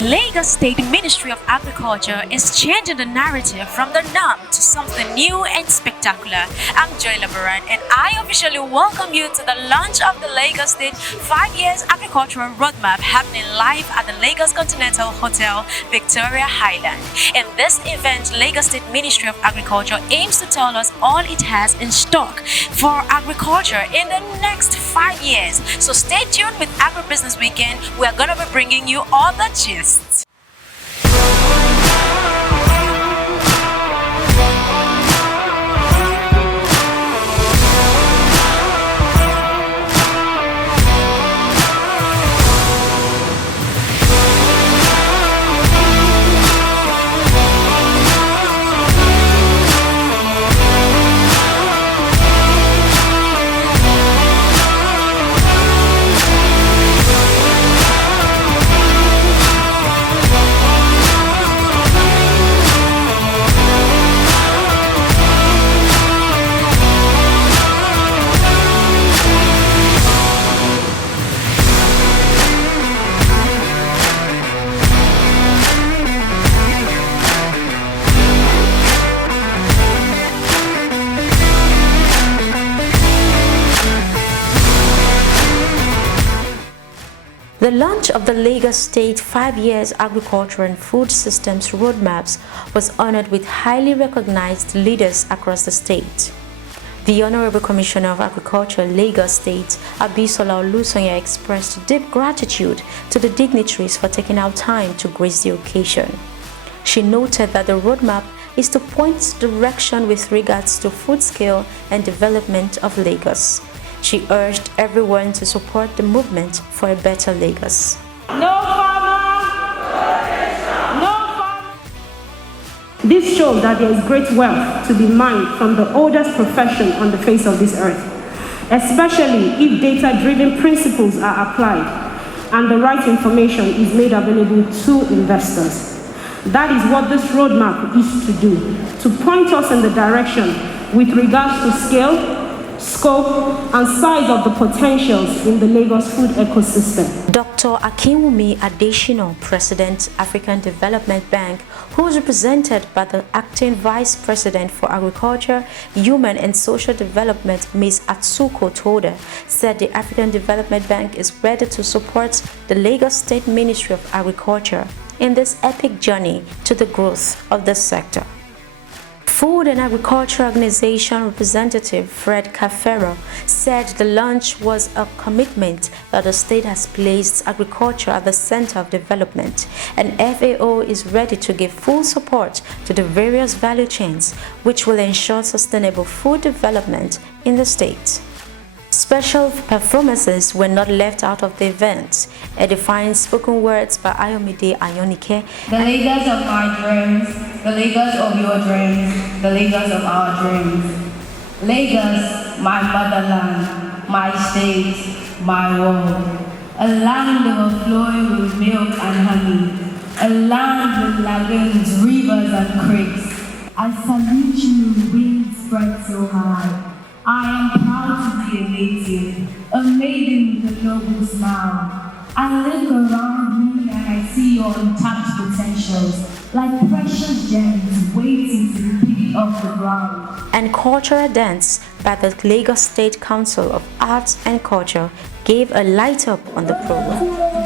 Lagos State Ministry of Agriculture is changing the narrative from the norm to something new and spectacular. I'm Joy Labaran and I officially welcome you to the launch of the Lagos State 5 Years Agricultural Roadmap happening live at the Lagos Continental Hotel, Victoria Highland. In this event, Lagos State Ministry of Agriculture aims to tell us all it has in stock for agriculture in the next 5 years. So stay tuned with Agribusiness Weekend. We're going to be bringing you all the gist. The launch of the Lagos State 5 Years Agriculture and Food Systems Roadmaps was honored with highly recognized leaders across the state. The Honorable Commissioner of Agriculture, Lagos State, Abisola Olusanya, expressed deep gratitude to the dignitaries for taking out time to grace the occasion. She noted that the roadmap is to point direction with regards to food scale and development of Lagos. She urged everyone to support the movement for a better Lagos. No farmer! No farmer! This shows that there is great wealth to be mined from the oldest profession on the face of this earth, especially if data-driven principles are applied and the right information is made available to investors. That is what this roadmap is to do, to point us in the direction with regards to scale, scope and size of the potentials in the Lagos food ecosystem. Dr. Akinwumi Adesina, President, African Development Bank, who is represented by the Acting Vice President for Agriculture, Human and Social Development, Ms. Atsuko Toda, said the African Development Bank is ready to support the Lagos State Ministry of Agriculture in this epic journey to the growth of the sector. Food and Agriculture Organization representative Fred Kafero said the launch was a commitment that the state has placed agriculture at the center of development, and FAO is ready to give full support to the various value chains which will ensure sustainable food development in the state. Special performances were not left out of the event. Edifying spoken words by Ayomide Ayonike. The Lagos of my dreams, the Lagos of your dreams, the Lagos of our dreams. Lagos, my motherland, my state, my world. A land overflowing with milk and honey. A land with lagoons, rivers and creeks. I salute you, wings spread so high. I am proud to be a native, a maiden with a noble smile. I look around me and I see your untapped potentials, like precious gems waiting to be picked off the ground. And cultural dance by the Lagos State Council of Arts and Culture gave a light up on the program.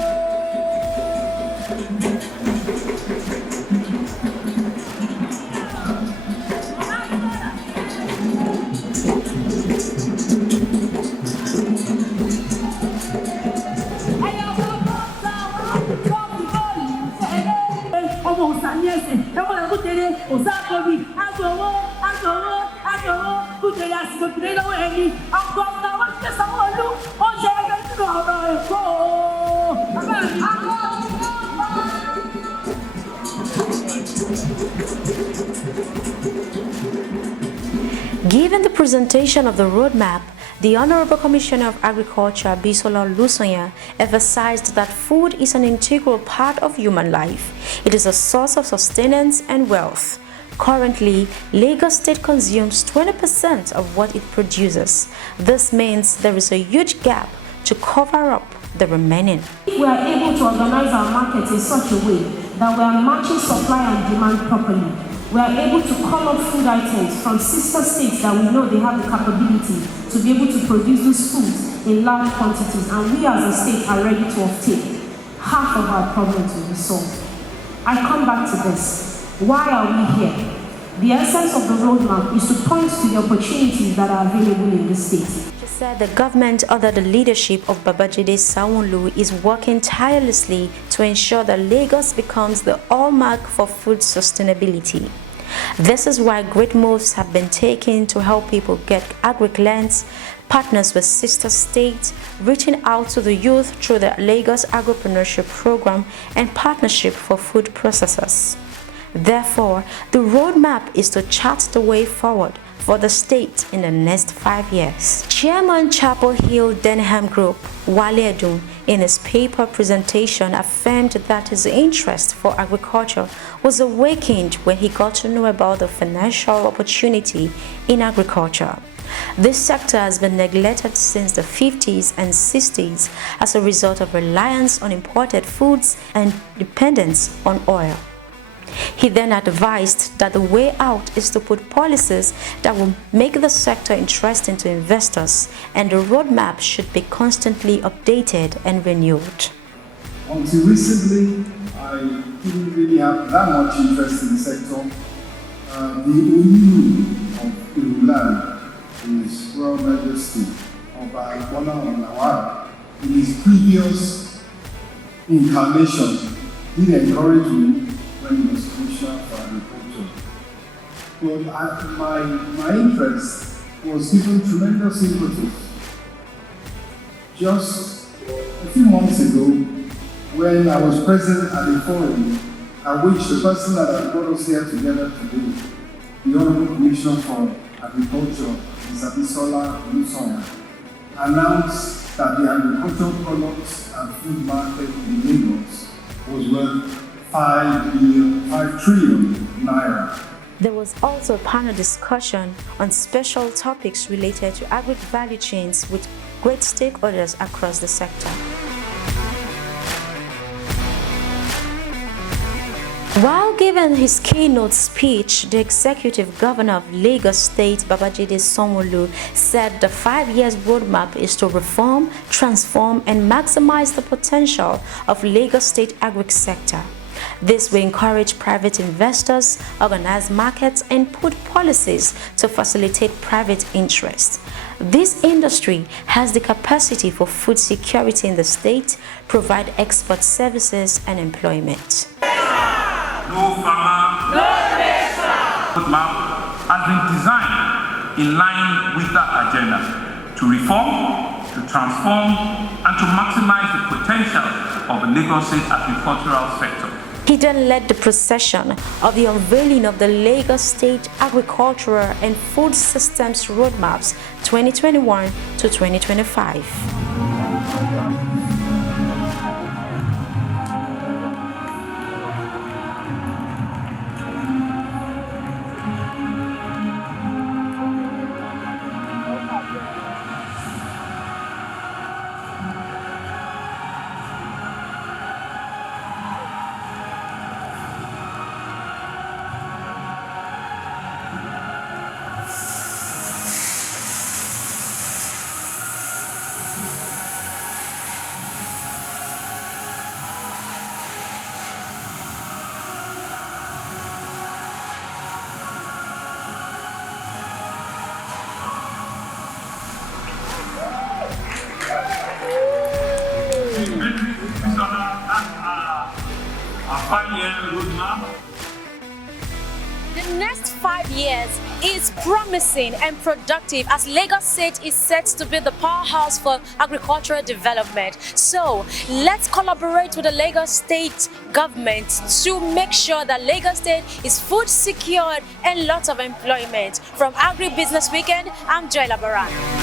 Given the presentation of the roadmap, the Honorable Commissioner of Agriculture, Abisola Olusanya, emphasized that food is an integral part of human life. It is a source of sustenance and wealth. Currently, Lagos State consumes 20% of what it produces. This means there is a huge gap to cover up the remaining. If we are able to organize our markets in such a way that we are matching supply and demand properly, we are able to call up food items from sister states that we know they have the capability to be able to produce these foods in large quantities, and we as a state are ready to obtain. Half of our problems will be solved. I come back to this. Why are we here? The essence of the roadmap is to point to the opportunities that are available in the state. She said the government, under the leadership of Babajide Sanwolu, is working tirelessly to ensure that Lagos becomes the hallmark for food sustainability. This is why great moves have been taken to help people get agric lands, partners with sister states, reaching out to the youth through the Lagos Agripreneurship Program and Partnership for Food Processors. Therefore, the roadmap is to chart the way forward for the state in the next 5 years. Chairman Chapel Hill Denham Group, Wale Edun, in his paper presentation affirmed that his interest for agriculture was awakened when he got to know about the financial opportunity in agriculture. This sector has been neglected since the 50s and 60s as a result of reliance on imported foods and dependence on oil. He then advised that the way out is to put policies that will make the sector interesting to investors, and the roadmap should be constantly updated and renewed. Until recently, I didn't really have that much interest in the sector. The Olu of Irulan is Royal Majesty of Abisola Olusanya. In his previous incarnation, he encouraged me when he was Commissioner for Agriculture. But my interest was given tremendous impetus. Just a few months ago, when I was present at a forum at which the person that had brought us here together today, the Honorable Commissioner for Agriculture, Ms. Abisola Olusanya, announced that the agricultural products and food market in Lagos was worth 5 trillion naira. There was also a panel discussion on special topics related to agri value chains with great stakeholders across the sector. While giving his keynote speech, the executive governor of Lagos State, Babajide Sanwolu, said the 5 years roadmap is to reform, transform, and maximize the potential of Lagos State agri sector. This will encourage private investors, organize markets, and put policies to facilitate private interest. This industry has the capacity for food security in the state, provide export services and employment. No farmer, no nation. Roadmap has been designed in line with that agenda to reform, to transform, and to maximize the potential of the Lagos State agricultural sector. He then led the procession of the unveiling of the Lagos State Agricultural and Food Systems Roadmaps 2021 to 2025. The next 5 years is promising and productive as Lagos State is set to be the powerhouse for agricultural development. So let's collaborate with the Lagos State government to make sure that Lagos State is food secured and lots of employment. From Agribusiness Weekend, I'm Joy Labaran.